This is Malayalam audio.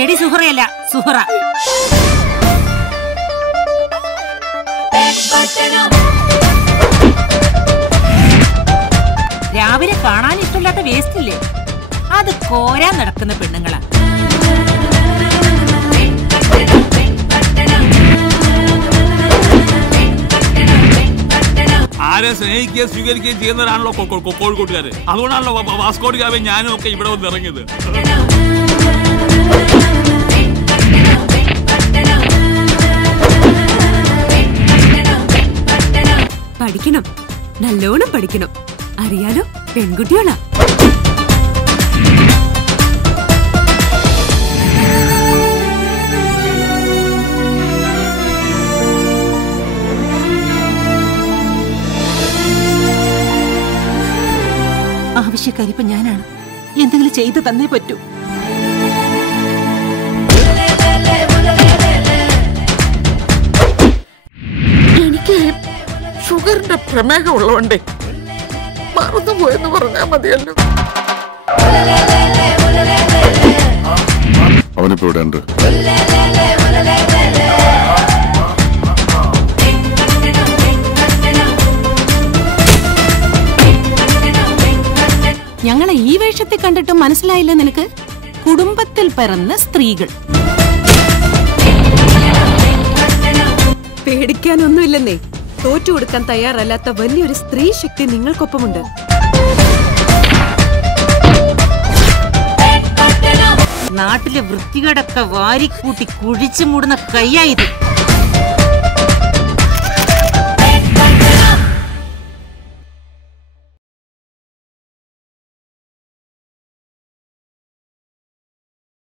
എടി സുഹറയല്ല, സുഹറ. രാവിലെ കാണാൻ ഇഷ്ടമില്ലാത്ത വേസ്റ്റ് ഇല്ലേ, അത് കോരാൻ നടക്കുന്ന പെണ്ണുങ്ങളാ. ആരെ സ്നേഹിക്കുകയും സ്വീകരിക്കുകയും ചെയ്യുന്നവരാണല്ലോ കോഴിക്കോട്ടുകാര്. അതുകൊണ്ടാണല്ലോ വാസ്കോഡി ഗാമ ഞാനും ഒക്കെ ഇവിടെ വന്ന് ഇറങ്ങിയത്. പഠിക്കണം, നല്ലോണം പഠിക്കണം. അറിയാലോ, പെൺകുട്ടികളാ. ആവശ്യക്കാരിപ്പോ ഞാനാണ്. എന്തെങ്കിലും ചെയ്തു തന്നേ പറ്റൂ. എനിക്ക് ഷുഗറിന്റെ പ്രമേഹം ഉള്ളതുകൊണ്ടേ മറന്നുപോയെന്ന് പറഞ്ഞാൽ മതിയല്ലോ. അവനിപ്പോ ഇവിടെ ഉണ്ട്. ഞങ്ങളെ ഈ വേഷത്തിൽ കണ്ടിട്ടും മനസ്സിലായില്ല നിനക്ക്? കുടുംബത്തിൽ പിറന്ന സ്ത്രീകൾ. പേടിക്കാനൊന്നുമില്ലെന്നേ. തോറ്റുകൊടുക്കാൻ തയ്യാറല്ലാത്ത വലിയൊരു സ്ത്രീ ശക്തി നിങ്ങൾക്കൊപ്പമുണ്ട്. നാട്ടിലെ വൃത്തികേടൊക്കെ വാരിക്കൂട്ടി കുഴിച്ചു മൂടുന്ന കയ്യായത്.